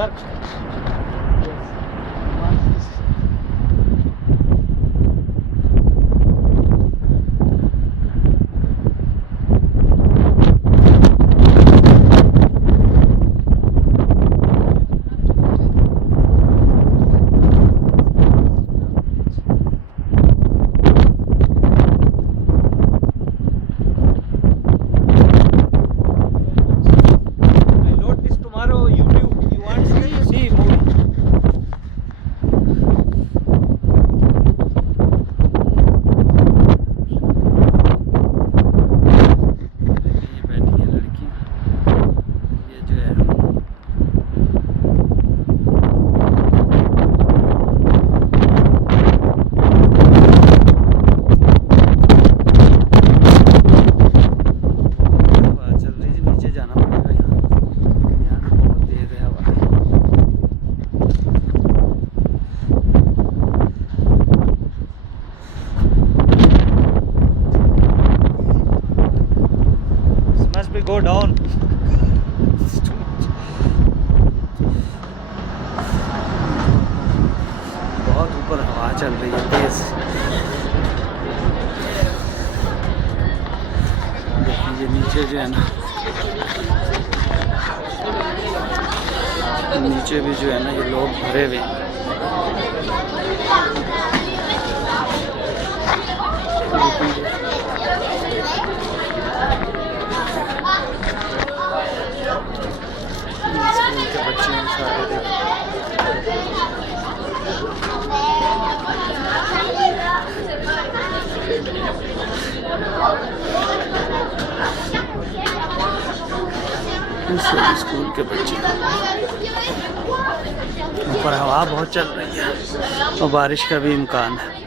work. Go down. बहुत ऊपर हवा चल रही है तेज। देखिए नीचे जो है ना, नीचे भी जो है ना ये लोग भरे हुए हैं। स्कूल के बच्चे हैं सारे, देखो स्कूल के बच्चे। ऊपर हवा बहुत चल रही है और बारिश का भी इम्कान है।